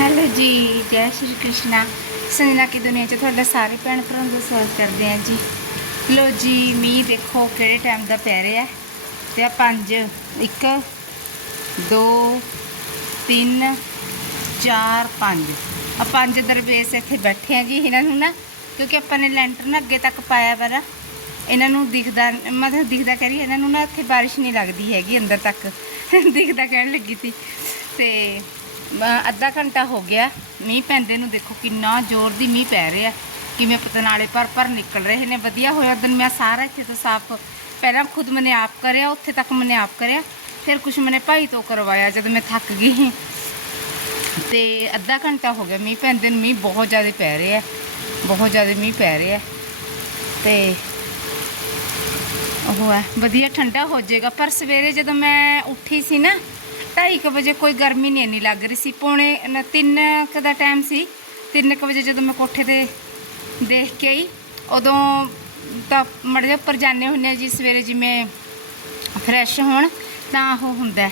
Hello ਜੀ, ਜੈ ਸ਼੍ਰੀ ਕ੍ਰਿਸ਼ਨਾ। ਸੰਜਨਾ ਕੀ ਦੁਨੀਆ 'ਚ ਤੁਹਾਡਾ ਸਾਰੇ ਭੈਣ ਭਰਾਵਾਂ ਦਾ ਸਵਾਗਤ ਕਰਦੇ ਹਾਂ ਜੀ। ਲੋ ਜੀ, ਮੀਂਹ ਦੇਖੋ ਕਿਹੜੇ ਟਾਈਮ ਦਾ ਪੈ ਰਿਹਾ। ਤੇ ਆ ਪੰਜ, ਇੱਕ, ਦੋ, ਤਿੰਨ, ਚਾਰ, ਪੰਜ। ਆ ਪੰਜ ਦਰਵੇਸ਼ ਇੱਥੇ ਬੈਠੇ ਆ ਜੀ ਇਹਨਾਂ ਨੂੰ ਨਾ, ਕਿਉਂਕਿ ਆਪਾਂ ਨੇ ਲੈਂਟਰ ਨਾ ਅੱਗੇ ਤੱਕ ਪਾਇਆ ਪਰ ਇਹਨਾਂ ਨੂੰ ਦਿਖਦਾ, ਮਤਲਬ ਦਿਖਦਾ ਕਰੀ ਇਹਨਾਂ ਨੂੰ ਨਾ ਇੱਥੇ ਬਾਰਿਸ਼ ਨਹੀਂ ਲੱਗਦੀ ਹੈਗੀ ਅੰਦਰ ਤੱਕ। ਦਿਖਦਾ ਕਹਿਣ ਲੱਗੀ ਸੀ। ਤੇ ਅੱਧਾ ਘੰਟਾ ਹੋ ਗਿਆ। ਮੀਂਹ ਪੈਂਦੇ ਨੂੰ ਦੇਖੋ ਕਿੰਨਾ ਜ਼ੋਰ ਦੀ ਮੀਂਹ ਪੈ ਰਿਹਾ। ਕਿਵੇਂ ਪਤਨਾਲੇ ਪਰ ਪਰ ਨਿਕਲ ਰਹੇ ਨੇ। ਵਧੀਆ ਹੋਇਆ ਦਿਨ ਮੈਂ ਸਾਰਾ ਇੱਥੇ ਤੋਂ ਸਾਫ਼ ਪਹਿਲਾਂ ਖੁਦ ਮੈਨੇ ਆਪ ਕਰਿਆ, ਉੱਥੇ ਤੱਕ ਮੈਨੇ ਆਪ ਕਰਿਆ। ਫਿਰ ਕੁਝ ਮੈਨੇ ਭਾਈ ਤੋਂ ਕਰਵਾਇਆ ਜਦ ਮੈਂ ਥੱਕ ਗਈ। ਤੇ ਅੱਧਾ ਘੰਟਾ ਹੋ ਗਿਆ ਮੀਂਹ ਪੈਂਦੇ ਨੂੰ। ਮੀਂਹ ਬਹੁਤ ਜ਼ਿਆਦਾ ਪੈ ਰਿਹਾ। ਬਹੁਤ ਜ਼ਿਆਦਾ ਮੀਂਹ ਪੈ ਰਿਹਾ। ਤੇ ਉਹ ਹੈ, ਵਧੀਆ ਠੰਡਾ ਹੋ ਜਾਏਗਾ। ਪਰ ਸਵੇਰੇ ਜਦੋਂ ਮੈਂ ਉੱਠੀ ਸੀ ਨਾ 2:30 ਵਜੇ ਕੋਈ ਗਰਮੀ ਨਹੀਂ ਇੰਨੀ ਲੱਗ ਰਹੀ ਸੀ। ਪੌਣੇ 3 ਕੁ ਦਾ ਟਾਈਮ ਸੀ। 3 ਕੁ ਵਜੇ ਜਦੋਂ ਮੈਂ ਕੋਠੇ ਤੇ ਦੇਖ ਕੇ ਆਈ, ਉਦੋਂ ਤਾਂ ਮੜੇ ਜਾ ਉੱਪਰ ਜਾਂਦੇ ਹੁੰਦੇ ਆ ਜੀ, ਸਵੇਰੇ ਜਿਵੇਂ ਫਰੈਸ਼ ਹੋਣ, ਤਾਂ ਉਹ ਹੁੰਦਾ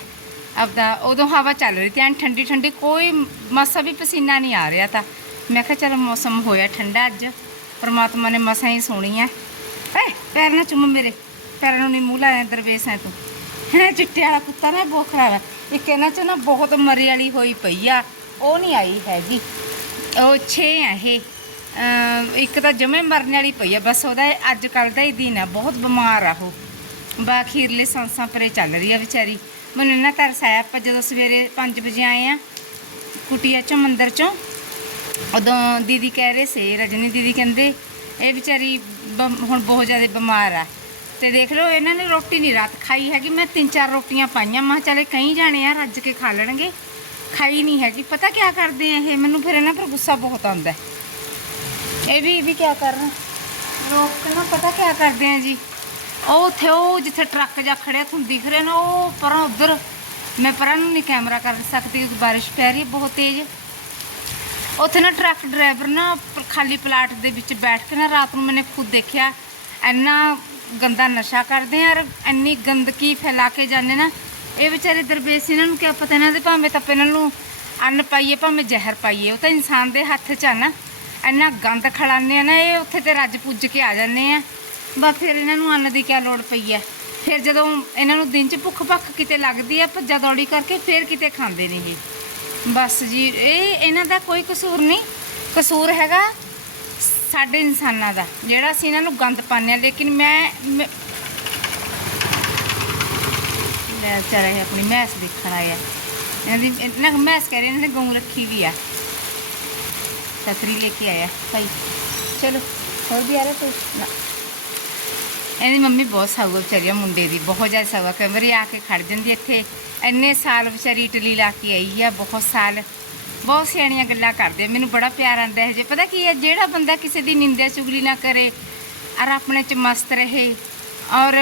ਆਪਦਾ ਉਦੋਂ ਹਵਾ ਚੱਲ ਰਹੀ ਤੇ ਐਨ ਠੰਡੀ ਠੰਡੀ, ਕੋਈ ਮਸਾ ਵੀ ਪਸੀਨਾ ਨਹੀਂ ਆ ਰਿਹਾ ਤਾਂ। ਮੈਂ ਕਿਹਾ, ਚਲ ਮੌਸਮ ਹੋਇਆ ਠੰਡਾ ਅੱਜ, ਪਰਮਾਤਮਾ ਨੇ ਮਸਾਂ ਹੀ ਸੋਣੀ ਹੈ ਏ ਪੈਰ ਨਾ ਚੁੰਮ ਮੇਰੇ। ਪੈਰਾਂ ਨੂੰ ਨਹੀਂ ਮੂੰਹ ਲਾਇਆ, ਦਰਵੇਸ਼ ਹੈ ਤੂੰ। ਹੈ, ਚਿੱਟੇ ਵਾਲਾ ਕੁੱਤਾ ਨਾ, ਬਹੁਤ ਖਰਾਬ ਹੈ ਇੱਕ ਇਹਨਾਂ ਚ ਨਾ ਬਹੁਤ ਮਰੇ ਵਾਲੀ ਹੋਈ ਪਈ ਆ, ਉਹ ਨਹੀਂ ਆਈ ਹੈਗੀ। ਉਹ 6 ਆ ਇਹ। ਇੱਕ ਤਾਂ ਜਮੇ ਮਰਨ ਵਾਲੀ ਪਈ ਆ, ਬਸ ਉਹਦਾ ਅੱਜ ਕੱਲ ਦਾ ਹੀ ਦਿਨ ਆ, ਬਹੁਤ ਬਿਮਾਰ ਆ ਉਹ। ਬਾਖੀਰਲੇ ਸੰਸਾਂ ਪਰੇ ਚੱਲ ਰਹੀ ਆ ਵਿਚਾਰੀ। ਮੈਨੂੰ ਇਹਨਾਂ ਤਰਸ ਆਇਆ ਆਪਾਂ ਜਦੋਂ ਸਵੇਰੇ 5 ਵਜੇ ਆਏ ਆ, ਕੁਟੀਆ ਚੋਂ, ਮੰਦਰ ਚੋਂ, ਉਦੋਂ ਦੀਦੀ ਕਹਿ ਰਹੇ ਸੀ, ਰਜਨੀ ਦੀਦੀ ਕਹਿੰਦੇ, ਇਹ ਵਿਚਾਰੀ ਬਮ- ਹੁਣ ਬਹੁਤ ਜ਼ਿਆਦਾ ਬਿਮਾਰ ਆ। ਤੇ ਦੇਖ ਲਓ, ਇਹਨਾਂ ਨੇ ਰੋਟੀ ਨਹੀਂ ਰਾਤ ਖਾਈ ਹੈਗੀ। ਮੈਂ ਤਿੰਨ ਚਾਰ ਰੋਟੀਆਂ ਪਾਈਆਂ। ਮੈਂ ਕਿਹਾ ਚੱਲ ਕਈ ਜਾਣੇ ਆ, ਰੱਜ ਕੇ ਖਾ ਲੈਣਗੇ। ਖਾਈ ਨਹੀਂ ਹੈਗੀ। ਪਤਾ ਕੀ ਕਰਦੇ ਆ ਇਹ? ਮੈਨੂੰ ਫਿਰ ਇਹਨਾਂ ਪਰ ਗੁੱਸਾ ਬਹੁਤ ਆਉਂਦਾ। ਇਹ ਵੀ ਇਹ ਵੀ ਕੀ ਕਰਨ? ਲੋਕ ਪਤਾ ਕੀ ਕਰਦੇ ਆ ਜੀ। ਉਹ ਉੱਥੇ, ਉਹ ਜਿੱਥੇ ਟਰੱਕ ਜਾ ਖੜਿਆ ਤੁਹਾਨੂੰ ਦਿਖ ਰਿਹਾ ਨਾ, ਉਹ ਪਰਾਂ ਉਧਰ। ਮੈਂ ਪਰਾਂ ਨੂੰ ਨਹੀਂ ਕੈਮਰਾ ਕਰ ਸਕਦੀ, ਕਿਉਂਕਿ ਬਾਰਿਸ਼ ਪੈ ਰਹੀ ਹੈ, ਬਹੁਤ ਤੇਜ਼। ਉੱਥੇ ਨਾ ਟਰੱਕ ਡਰਾਈਵਰ ਨਾ ਖਾਲੀ ਪਲਾਟ ਦੇ ਵਿੱਚ ਬੈਠ ਕੇ ਨਾ ਰਾਤ ਨੂੰ ਮੈਨੇ ਖੁਦ ਦੇਖਿਆ। ਇੰਨਾ ਗੰਦਾ ਨਸ਼ਾ ਕਰਦੇ ਆ ਔਰ ਇੰਨੀ ਗੰਦਗੀ ਫੈਲਾ ਕੇ ਜਾਂਦੇ ਨਾ। ਇਹ ਵਿਚਾਰੇ ਦਰਬੇਸ਼ ਇਹਨਾਂ ਨੂੰ ਕਿਆ ਪਤਾ ਇਹਨਾਂ ਦੇ ਭਾਵੇਂ ਤਾਂ ਆਪਾਂ ਇਹਨਾਂ ਨੂੰ ਅੰਨ ਪਾਈਏ, ਭਾਵੇਂ ਜ਼ਹਿਰ ਪਾਈਏ, ਉਹ ਤਾਂ ਇਨਸਾਨ ਦੇ ਹੱਥ 'ਚ ਆ ਨਾ। ਇੰਨਾ ਗੰਦ ਖਲਾਉਂਦੇ ਆ ਨਾ, ਇਹ ਉੱਥੇ ਤੇ ਰੱਜ ਪੁੱਜ ਕੇ ਆ ਜਾਂਦੇ ਆ। ਬਸ ਫਿਰ ਇਹਨਾਂ ਨੂੰ ਅੰਨ ਦੀ ਕਿਆ ਲੋੜ ਪਈ ਹੈ ਫਿਰ ਜਦੋਂ ਇਹਨਾਂ ਨੂੰ ਦਿਨ 'ਚ ਭੁੱਖ ਭੱਖ ਕਿਤੇ ਲੱਗਦੀ ਆ, ਭੱਜਾ ਦੌੜੀ ਕਰਕੇ ਫਿਰ ਕਿਤੇ ਖਾਂਦੇ ਨੇ ਜੀ ਬਸ ਜੀ, ਇਹ ਇਹਨਾਂ ਦਾ ਕੋਈ ਕਸੂਰ ਨਹੀਂ। ਕਸੂਰ ਹੈਗਾ ਸਾਡੇ ਇਨਸਾਨਾਂ ਦਾ, ਜਿਹੜਾ ਅਸੀਂ ਇਹਨਾਂ ਨੂੰ ਗੰਦ ਪਾਉਂਦੇ ਆ ਲੇਕਿਨ ਮੈਂ ਲੈ ਵਿਚਾਰਾ ਇਹ ਆਪਣੀ ਮੈਸ ਦੇਖਣ ਆਇਆ ਇਹਨਾਂ ਦੀ, ਇਹਨਾਂ ਮੈਸ ਕਹਿ ਰਹੇ ਇਹਨਾਂ ਨੇ ਗਊ ਰੱਖੀ ਵੀ ਆ। ਛਤਰੀ ਲੈ ਕੇ ਆਇਆ, ਭਾਈ। ਚਲੋ, ਹੋਰ ਵੀ ਆ ਰਿਹਾ ਕੋਈ? ਨਾ। ਇਹਦੀ ਮੰਮੀ ਬਹੁਤ ਸਾਊ ਵਿਚਾਰੀ ਆ ਮੁੰਡੇ ਦੀ, ਬਹੁਤ ਜ਼ਿਆਦਾ ਸਾਊ ਆ। ਕਈ ਵਾਰੀ ਆ ਕੇ ਖੜ ਜਾਂਦੀ ਇੱਥੇ। ਇੰਨੇ ਸਾਲ ਵਿਚਾਰੀ ਇਟਲੀ ਲਾ ਕੇ ਆਈ ਆ, ਬਹੁਤ ਸਾਲ। ਬਹੁਤ ਸਿਆਣੀਆਂ ਗੱਲਾਂ ਕਰਦੇ ਆ, ਮੈਨੂੰ ਬੜਾ ਪਿਆਰ ਆਂਦਾ ਹੈ ਜੇ ਪਤਾ ਕੀ ਹੈ, ਜਿਹੜਾ ਬੰਦਾ ਕਿਸੇ ਦੀ ਨਿੰਦਿਆ ਚੁਗਲੀ ਨਾ ਕਰੇ ਔਰ ਆਪਣੇ ਚ ਮਸਤ ਰਹੇ ਔਰ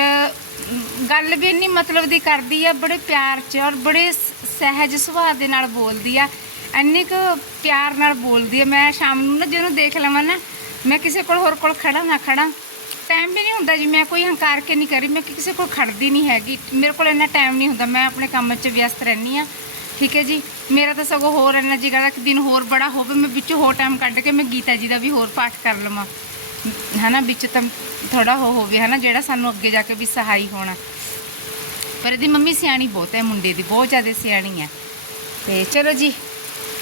ਗੱਲ ਵੀ ਇੰਨੀ ਮਤਲਬ ਦੀ ਕਰਦੀ ਆ, ਬੜੇ ਪਿਆਰ ਚ ਔਰ ਬੜੇ ਸ- ਸਹਿਜ ਸੁਭਾਅ ਦੇ ਨਾਲ ਬੋਲਦੀ ਆ, ਇੰਨੀ ਕੁ ਪਿਆਰ ਨਾਲ ਬੋਲਦੀ ਆ। ਮੈਂ ਸ਼ਾਮ ਨੂੰ ਨਾ ਜਿਹਨੂੰ ਦੇਖ ਲਵਾਂ ਨਾ, ਮੈਂ ਕਿਸੇ ਕੋਲ ਹੋਰ ਕੋਲ ਖੜਾ ਨਾ ਖੜਾ ਟਾਈਮ ਵੀ ਨਹੀਂ ਹੁੰਦਾ ਜੀ, ਮੈਂ ਕੋਈ ਹੰਕਾਰ ਕੇ ਨਹੀਂ ਕਰੀ ਮੈਂ ਕਿਸੇ ਕੋਲ ਖੜਦੀ ਨਹੀਂ ਹੈਗੀ। ਮੇਰੇ ਕੋਲ ਇੰਨਾ ਟਾਈਮ ਨਹੀਂ ਹੁੰਦਾ, ਮੈਂ ਆਪਣੇ ਕੰਮ 'ਚ ਵਿਅਸਤ ਰਹਿੰਦੀ ਆ। ਠੀਕ ਹੈ ਜੀ। ਮੇਰਾ ਤਾਂ ਸਗੋਂ ਹੋਰ ਇੰਨਾ ਜੀ ਕਰਦਾ ਕਿ ਦਿਨ ਹੋਰ ਬੜਾ ਹੋਵੇ, ਮੈਂ ਵਿੱਚ ਹੋਰ ਟਾਈਮ ਕੱਢ ਕੇ ਮੈਂ ਗੀਤਾ ਜੀ ਦਾ ਵੀ ਹੋਰ ਪਾਠ ਕਰ ਲਵਾਂ। ਹਨਾ, ਵਿੱਚ ਤਾਂ ਥੋੜਾ ਹੋ ਹੋਵੇ, ਹਨਾ, ਜਿਹੜਾ ਸਾਨੂੰ ਅੱਗੇ ਜਾ ਕੇ ਵੀ ਸਹਾਈ ਹੋਣਾ। ਪਰ ਇਹਦੀ ਮੰਮੀ ਸਿਆਣੀ ਬਹੁਤ ਹੈ, ਮੁੰਡੇ ਦੀ, ਬਹੁਤ ਜ਼ਿਆਦਾ ਸਿਆਣੀ ਹੈ। ਤੇ ਚਲੋ ਜੀ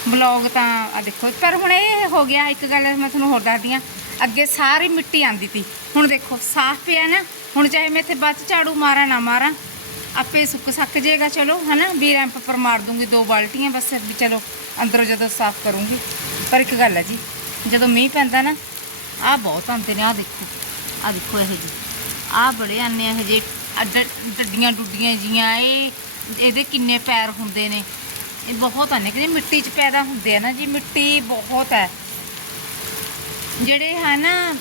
ਬਲੌਗ ਤਾਂ ਆ ਦੇਖੋ, ਪਰ ਹੁਣ ਇਹ ਹੋ ਗਿਆ, ਇੱਕ ਗੱਲ ਮੈਂ ਤੁਹਾਨੂੰ ਹੋਰ ਦੱਸਦੀ ਹਾਂ। ਅੱਗੇ ਸਾਰੀ ਮਿੱਟੀ ਆਂਦੀ ਤੀ। ਹੁਣ ਦੇਖੋ, ਸਾਫ਼ ਪਿਆ ਨਾ, ਹੁਣ ਚਾਹੇ ਮੈਂ ਇੱਥੇ ਬੱਚ ਝਾੜੂ ਮਾਰਾਂ, ਨਾ ਮਾਰਾਂ ਆਪੇ ਸੁੱਕ ਸੱਕ ਜਾਏਗਾ, ਚਲੋ, ਹਨਾ? ਵੀ ਰੈਂਪ ਪਰ ਮਾਰ ਦੂੰਗੀ ਦੋ ਬਾਲਟੀਆਂ, ਬਸ ਵੀ ਚਲੋ, ਅੰਦਰੋਂ ਜਦੋਂ ਸਾਫ਼ ਕਰੂੰਗੀ। ਪਰ ਇੱਕ ਗੱਲ ਹੈ ਜੀ, ਜਦੋਂ ਮੀਂਹ ਪੈਂਦਾ ਨਾ, ਆਹ ਬਹੁਤ ਆਉਂਦੇ ਨੇ, ਆਹ ਦੇਖੋ ਆਹ ਦੇਖੋ ਇਹ ਜੀ ਆਹ ਬੜੇ ਆਨੇ ਇਹ ਜੇ ਡੱਡੀਆਂ ਡੁੱਡੀਆਂ ਜੀਆਂ, ਇਹ, ਇਹਦੇ ਕਿੰਨੇ ਪੈਰ ਹੁੰਦੇ ਨੇ। ਇਹ ਬਹੁਤ ਆਨੇ ਕਿ ਮਿੱਟੀ 'ਚ ਪੈਦਾ ਹੁੰਦੇ ਆ ਨਾ ਜੀ, ਮਿੱਟੀ ਬਹੁਤ ਹੈ ਜਿਹੜੇ ਹੈ ਨਾ,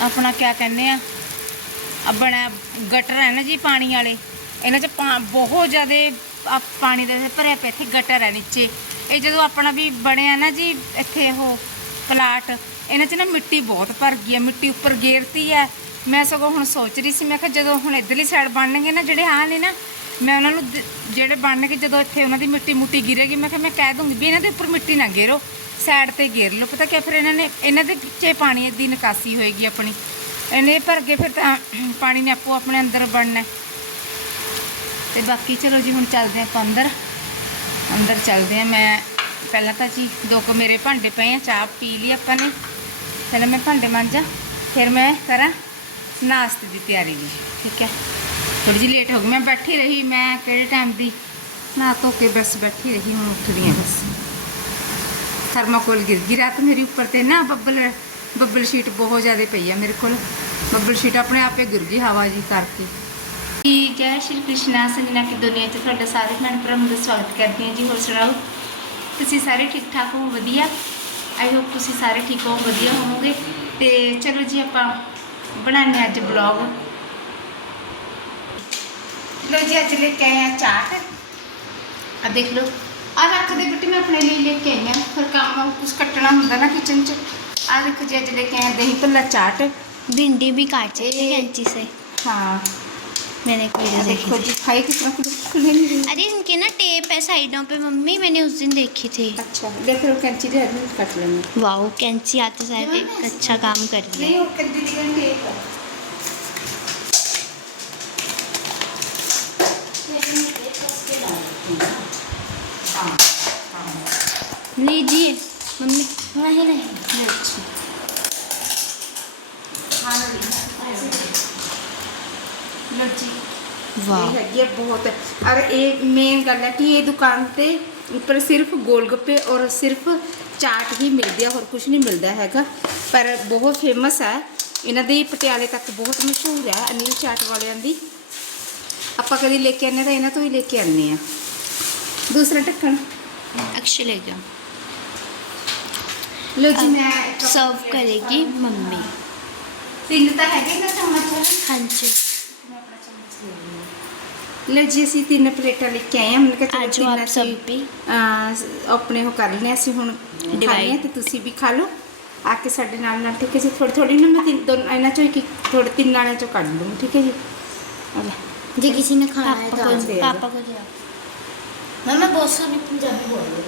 ਆਪਣਾ ਕਿਆ ਕਹਿੰਦੇ ਆ ਆਪਣਾ ਗਟਰ ਹੈ ਨਾ ਜੀ ਪਾਣੀ ਵਾਲੇ ਇਹਨਾਂ 'ਚ ਪਾ- ਬਹੁਤ ਜ਼ਿਆਦਾ ਆ ਪਾਣੀ ਦੇ ਭਰਿਆ ਪਿਆ ਇੱਥੇ ਗਟਰ ਹੈ ਨੀਚੇ। ਇਹ ਜਦੋਂ ਆਪਣਾ ਵੀ ਬਣਿਆ ਨਾ ਜੀ, ਇੱਥੇ ਉਹ ਪਲਾਟ, ਇਹਨਾਂ 'ਚ ਨਾ ਮਿੱਟੀ ਬਹੁਤ ਭਰ ਗਈ ਹੈ, ਮਿੱਟੀ ਉੱਪਰ ਗੇਰਤੀ ਹੈ। ਮੈਂ ਸਗੋਂ ਹੁਣ ਸੋਚ ਰਹੀ ਸੀ, ਮੈਂ ਕਿਹਾ ਜਦੋਂ ਹੁਣ ਇਧਰਲੀ ਸਾਈਡ ਬਣਨਗੇ ਨਾ, ਜਿਹੜੇ ਆਹ ਨੇ ਨਾ, ਮੈਂ ਉਹਨਾਂ ਨੂੰ ਦ- ਜਿਹੜੇ ਬਣਨਗੇ, ਜਦੋਂ ਇੱਥੇ ਉਹਨਾਂ ਦੀ ਮਿੱਟੀ ਮੁੱਟੀ ਗਿਰੇਗੀ, ਮੈਂ ਕਿਹਾ ਮੈਂ ਕਹਿ ਦੂੰਗੀ ਵੀ ਇਹਨਾਂ ਦੇ ਉੱਪਰ ਮਿੱਟੀ ਨਾ ਗੇਰੋ ਸਾਈਡ ਤੇ ਗੇਰ ਲਓ। ਪਤਾ ਕਿਆ, ਫਿਰ ਇਹਨਾਂ ਨੇ ਇਹਨਾਂ ਦੇ ਪਿੱਛੇ ਪਾਣੀ ਦੀ ਨਿਕਾਸੀ ਹੋਏਗੀ ਆਪਣੀ। ਇਹਨੇ ਭਰ ਕੇ ਫਿਰ ਤਾਂ ਪਾਣੀ ਨੇ ਆਪੋ ਆਪਣੇ ਅੰਦਰ ਬਣਨਾ ਹੈ। ਤੇ ਬਾਕੀ ਚਲੋ ਜੀ ਹੁਣ ਚੱਲਦੇ ਆਪਾਂ ਅੰਦਰ। ਅੰਦਰ ਚੱਲਦੇ ਆ ਮੈਂ ਪਹਿਲਾਂ ਤਾਂ ਜੀ ਦੋ ਕੁ ਮੇਰੇ ਭਾਂਡੇ ਪਏ ਆ, ਚਾਹ ਪੀ ਲਈ ਆਪਾਂ ਨੇ। ਪਹਿਲਾਂ ਮੈਂ ਭਾਂਡੇ ਮਾਂਜਾਂ, ਫਿਰ ਮੈਂ ਕਰਾਂ ਨਾਸ਼ਤੇ ਦੀ ਤਿਆਰੀ ਜੀ, ਠੀਕ ਹੈ? ਥੋੜੀ ਜਿਹੀ ਲੇਟ ਹੋ ਗਈ, ਮੈਂ ਬੈਠੀ ਰਹੀ, ਮੈਂ ਕਿਹੜੇ ਟਾਈਮ ਦੀ? ਨਾ ਧੋ ਕੇ ਬਸ ਬੈਠੀ ਰਹੀ, ਹੁਣ ਉੱਠਦੀ ਹਾਂ ਬਸ। ਥਰਮਾਕੋਲ ਗਿਰ ਗਈ, ਰਾਤ ਮੇਰੀ ਉੱਪਰ ਤੇ ਨਾ ਬੱਬਲ ਬੱਬਲ ਸ਼ੀਟ ਬਹੁਤ ਜ਼ਿਆਦਾ ਪਈ ਆ ਮੇਰੇ ਕੋਲ। ਬੱਬਲ ਸ਼ੀਟ ਆਪਣੇ ਆਪੇ ਗਿਰ ਗਈ ਹਵਾ ਜੀ ਕਰਕੇ। ਜੀ ਜੈ ਸ਼੍ਰੀ ਕ੍ਰਿਸ਼ਨਾ ਸੰਜਨਾ ਕੀ ਦੁਨੀਆ 'ਚ ਤੁਹਾਡਾ ਸਾਰੇ ਭੈਣ ਭਰਾਵਾਂ ਦਾ ਸਵਾਗਤ ਕਰਦੀ ਹਾਂ ਜੀ ਹੋਰ ਸੁਣਾਓ ਤੁਸੀਂ ਸਾਰੇ ਠੀਕ ਠਾਕ ਹੋ ਵਧੀਆ ਆਈ ਹੋਪ ਤੁਸੀਂ ਸਾਰੇ ਠੀਕ ਹੋ ਵਧੀਆ ਹੋਵੋਗੇ ਤੇ ਚਲੋ ਜੀ ਆਪਾਂ ਬਣਾਉਂਦੇ ਹਾਂ ਅੱਜ ਬਲੌਗ ਲੋ ਜੀ ਅੱਜ ਲੈ ਕੇ ਆਏ ਆ ਚਾਟ ਆ ਦੇਖ ਲਓ ਆ ਰੱਖ ਦੇ ਬਿੱਟੀ ਮੈਂ ਆਪਣੇ ਲਈ ਲੈ ਕੇ ਆਈ ਆ ਫਿਰ ਕੰਮ ਕੁਝ ਕੱਟਣਾ ਹੁੰਦਾ ਨਾ ਕਿਚਨ 'ਚ ਆ ਦੇਖੋ ਜੀ ਅੱਜ ਲੈ ਕੇ ਆਏ ਆ ਦਹੀਂ ਭੱਲਾ ਚਾਟ भिंडी भी काटे थे ए- कैंची से ਹਾਂ मैंने एक वीडियो देखी अरे इनके ना टेप है साइडों पे मम्मी मैंने उस दिन देखी थी। अच्छा देखो वो कैंची से लेंगे। वाओ कैंची आते एक अच्छा काम कर रही है। लीजिए मम्मी। नहीं नहीं अच्छा। એનર્જી ਵਾਹ। ਹੈਗੀ ਹੈ ਬਹੁਤ। ਔਰ ਇਹ ਮੇਨ ਗੱਲ ਹੈ ਕਿ ਇਹ ਦੁਕਾਨ ਤੇ ਉੱਪਰ ਸਿਰਫ ਗੋਲਗੱਪੇ ਔਰ ਸਿਰਫ ਚਾਟ ਹੀ ਮਿਲਦੀ ਹੈ ਹੋਰ ਕੁਝ ਨਹੀਂ ਮਿਲਦਾ ਹੈਗਾ। ਪਰ ਬਹੁਤ ਫੇਮਸ ਹੈ। ਇਹਨਾਂ ਦੀ ਪਟਿਆਲੇ ਤੱਕ ਬਹੁਤ ਮਸ਼ਹੂਰ ਹੈ ਅਨਿਲ ਚਾਟ ਵਾਲਿਆਂ ਦੀ। ਆਪਾਂ ਕਦੀ ਲੈ ਕੇ ਆਨੇ ਤਾਂ ਇਹਨਾਂ ਤੋਂ ਹੀ ਲੈ ਕੇ ਆਨੇ ਆ ਦੂਸਰਾ ਢੱਕਣ। ਅਕਸ਼ੇ ਲੈ ਹਾਂਜੀ। ਲੈ ਜੀ ਅਸੀਂ ਤਿੰਨ ਪਲੇਟਾਂ ਲੈ ਕੇ ਆਏ ਹਾਂ। ਮੈਨੂੰ ਕਿਹਾ ਆਜੋ ਆਪ ਸਭ ਵੀ ਆਪਣੇ ਉਹ ਕਰ ਲੈਣੇ ਅਸੀਂ ਹੁਣ ਡਿਵਾਈਡ ਤੇ ਤੁਸੀਂ ਵੀ ਖਾ ਲਓ। ਆ ਕੇ ਸਾਡੇ ਨਾਲ ਨਾਲ ਠੀਕ ਹੈ ਜੀ? ਥੋੜੀ ਥੋੜੀ ਨਾ ਮੈਂ ਤਿੰਨ ਦੋਨ ਇਹਨਾਂ ਚੋਂ ਇੱਕ ਥੋੜੇ ਤਿੰਨ ਵਾਲਿਆਂ ਚੋਂ ਕੱਢ ਲੂੰ ਠੀਕ ਹੈ ਜੀ? ਜੇ ਕਿਸੇ ਨੇ ਖਾਣਾ ਹੈ ਤਾਂ ਪਾਪਾ ਕੋ ਦੇ ਮੈਂ ਮੈਂ ਬਹੁਤ ਸੋਹਣੀ ਪੰਜਾਬੀ ਬੋਲ ਰਹੀ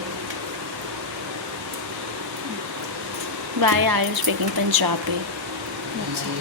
why are you speaking Punjabi ਅੱਛਾ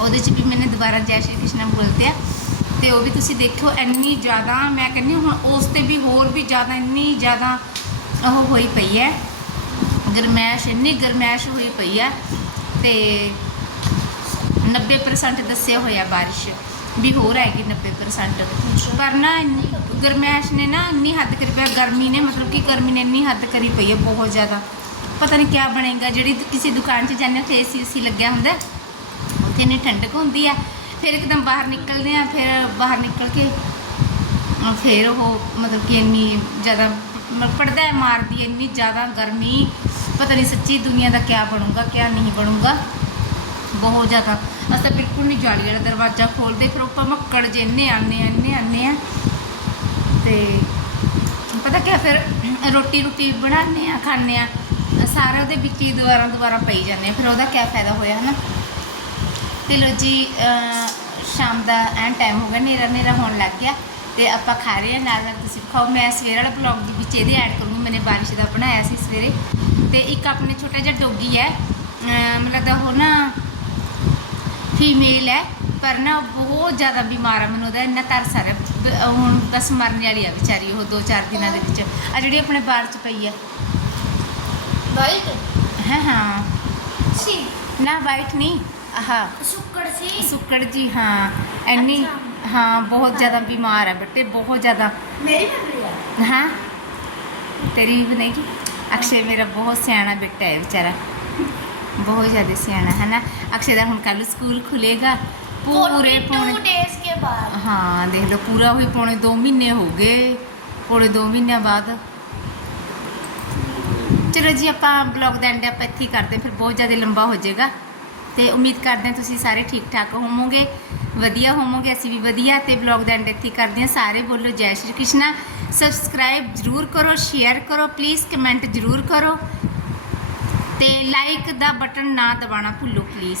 ਉਹਦੇ 'ਚ ਵੀ ਮੈਨੇ ਦੁਬਾਰਾ ਜੈ ਸ਼੍ਰੀ ਕ੍ਰਿਸ਼ਨ ਬੋਲਤੇ ਆ। ਤੇ ਉਹ ਵੀ ਤੁਸੀਂ ਦੇਖਿਓ ਇੰਨੀ ਜ਼ਿਆਦਾ, ਮੈਂ ਕਹਿੰਦੀ ਹੁਣ ਉਸ ਤੇ ਵੀ ਹੋਰ ਵੀ ਜ਼ਿਆਦਾ, ਇੰਨੀ ਜ਼ਿਆਦਾ ਉਹ ਹੋਈ ਪਈ ਹੈ। ਗਰਮੈਸ਼, ਇੰਨੀ ਗਰਮੈਸ਼ ਹੋਈ ਪਈ ਆ ਤੇ 90% ਦੱਸਿਆ ਹੋਇਆ ਬਾਰਿਸ਼ ਵੀ ਹੋਰ ਹੈਗੀ 90% ਪਰ ਨਾ ਇੰਨੀ ਗਰਮੈਸ਼ ਨੇ ਨਾ ਇੰਨੀ ਹੱਦ ਕਰੀ ਪਈ ਗਰਮੀ ਨੇ ਮਤਲਬ ਕਿ ਗਰਮੀ ਨੇ ਇੰਨੀ ਹੱਦ ਕਰੀ ਪਈ ਹੈ ਬਹੁਤ ਜ਼ਿਆਦਾ। ਪਤਾ ਨਹੀਂ ਕਿਆ ਬਣੇਗਾ, ਜਿਹੜੀ ਕਿਸੇ ਦੁਕਾਨ 'ਚ ਜਾਂਦੇ ਉੱਥੇ ਏਸੀ ਉਸੀ ਲੱਗਿਆ ਹੁੰਦਾ ਉੱਥੇ ਇੰਨੀ ਠੰਡਕ ਹੁੰਦੀ ਆ, ਫਿਰ ਇੱਕਦਮ ਬਾਹਰ ਨਿਕਲਦੇ ਆ, ਫਿਰ ਬਾਹਰ ਨਿਕਲ ਕੇ ਫਿਰ ਉਹ ਮਤਲਬ ਕਿ ਇੰਨੀ ਜ਼ਿਆਦਾ ਮ- ਪੜਦਾ ਮਾਰਦੀ ਇੰਨੀ ਜ਼ਿਆਦਾ ਗਰਮੀ, ਪਤਾ ਨਹੀਂ ਸੱਚੀ ਦੁਨੀਆ ਦਾ ਕਿਆ ਬਣੂਗਾ, ਕਿਆ ਨਹੀਂ ਬਣੂਗਾ। ਬਹੁਤ ਜ਼ਿਆਦਾ। ਅਸੀਂ ਬਿਲਕੁਲ ਨਹੀਂ ਜਾਲੀ ਵਾਲਾ ਦਰਵਾਜ਼ਾ ਖੋਲਦੇ ਫਿਰ ਉੱਪਰ ਮੱਕੜ ਜੇ ਇੰਨੇ ਆਉਂਦੇ ਆ, ਇੰਨੇ ਆਉਂਦੇ ਆ। ਤੇ ਪਤਾ ਕਿਆ, ਫਿਰ ਰੋਟੀ ਰੋਟੀ ਬਣਾਉਂਦੇ ਆ, ਖਾਂਦੇ ਆ। ਸਾਰਾ ਉਹਦੇ ਵਿੱਚ ਹੀ ਦੁਬਾਰਾ ਦੁਬਾਰਾ ਪਈ ਜਾਂਦੇ ਆ, ਫਿਰ ਉਹਦਾ ਕਿਆ ਫਾਇਦਾ ਹੋਇਆ, ਹਨਾ? ਤੇ ਲੋ ਜੀ ਸ਼ਾਮ ਦਾ ਐਂ ਟਾਈਮ ਹੋ ਗਿਆ ਨੇਰਾ ਨੇਰਾ ਹੋਣ ਲੱਗ ਗਿਆ ਤੇ ਆਪਾਂ ਖਾ ਰਹੇ ਹਾਂ ਨਾਲ ਨਾਲ ਤੁਸੀਂ ਖਾਓ। ਮੈਂ ਸਵੇਰ ਵਾਲਾ ਬਲੌਗ ਦੇ ਵਿੱਚ ਇਹਦੇ ਐਡ ਕਰੂੰਗੀ ਮੈਨੇ ਬਾਰਿਸ਼ ਦਾ ਬਣਾਇਆ ਸੀ ਸਵੇਰੇ। ਤੇ ਇੱਕ ਆਪਣੇ ਛੋਟਾ ਜਿਹਾ ਡੋਗੀ ਹੈ ਮਤਲਬ ਉਹ ਨਾ ਫੀਮੇਲ ਹੈ ਪਰ ਨਾ ਬਹੁਤ ਜ਼ਿਆਦਾ ਬਿਮਾਰ ਆ ਮੈਨੂੰ ਉਹਦਾ ਇੰਨਾ ਤਰਸ ਆ ਰਿਹਾ। ਹੁਣ ਬਸ ਮਰਨ ਵਾਲੀ ਆ ਵਿਚਾਰੀ ਉਹ 2-4 ਦਿਨਾਂ ਦੇ ਵਿੱਚ। ਆ ਜਿਹੜੀ ਆਪਣੇ ਬਾਰ ਚ ਪਈ ਆ। ਵਾਈਟ ਹਾਂ ਹਾਂ। ਸੀ ਨਾ ਵਾਈਟ ਨਹੀਂ। ਸੁੱਕੜ ਜੀ ਹਾਂ। ਐਨੀ ਹਾਂ ਬਹੁਤ ਜ਼ਿਆਦਾ ਬਿਮਾਰ ਹੈ ਬੱਟੇ ਬਹੁਤ ਜ਼ਿਆਦਾ। ਮੇਰੀ ਫੈਮਿਲੀ ਆ। ਹਾਂ। ਤੇਰੀ ਵੀ ਨਹੀਂ ਅਕਸ਼ੇ ਮੇਰਾ ਬਹੁਤ ਸਿਆਣਾ ਬੇਟਾ ਹੈ ਵਿਚਾਰਾ। ਬਹੁਤ ਜ਼ਿਆਦਾ ਸਿਆਣਾ ਹੈ ਨਾ ਅਕਸ਼ੇ ਦਾ ਹੁਣ ਕੱਲ ਸਕੂਲ ਖੁੱਲੇਗਾ ਪੂਰੇ ਪੌਣੇ ਡੇਸ ਕੇ ਬਾਅਦ। ਹਾਂ ਦੇਖ ਲਓ ਪੂਰਾ ਹੋਈ ਪੌਣੇ 2 ਮਹੀਨੇ ਹੋ ਗਏ। ਪੌਣੇ 2 ਮਹੀਨਿਆਂ ਬਾਅਦ। ਚਲੋ ਜੀ ਆਪਾਂ ਬਲੌਗ ਦਾ ਐਂਡ ਆਪਾਂ ਇੱਥੇ ਕਰਦੇ ਫਿਰ ਬਹੁਤ ਜ਼ਿਆਦਾ ਲੰਬਾ ਹੋ ਜਾਏਗਾ। ਤੇ ਉਮੀਦ ਕਰਦੇ ਹਾਂ ਤੁਸੀਂ ਸਾਰੇ ਠੀਕ ਠਾਕ ਹੋਵੋਗੇ, ਵਧੀਆ ਹੋਵੋਗੇ, ਅਸੀਂ ਵੀ ਵਧੀਆ ਤੇ ਬਲੌਗ ਦਾ ਐਂਡ ਇੱਥੇ ਕਰਦੇ ਹਾਂ। ਸਾਰੇ ਬੋਲੋ ਜੈ ਸ਼੍ਰੀ ਕ੍ਰਿਸ਼ਨਾ। ਸਬਸਕ੍ਰਾਈਬ ਜਰੂਰ ਕਰੋ ਸ਼ੇਅਰ ਕਰੋ ਪਲੀਜ਼ ਕਮੈਂਟ ਜਰੂਰ ਕਰੋ ਤੇ ਲਾਈਕ ਦਾ ਬਟਨ ਨਾ ਦਬਾਉਣਾ ਭੁੱਲੋ ਪਲੀਜ਼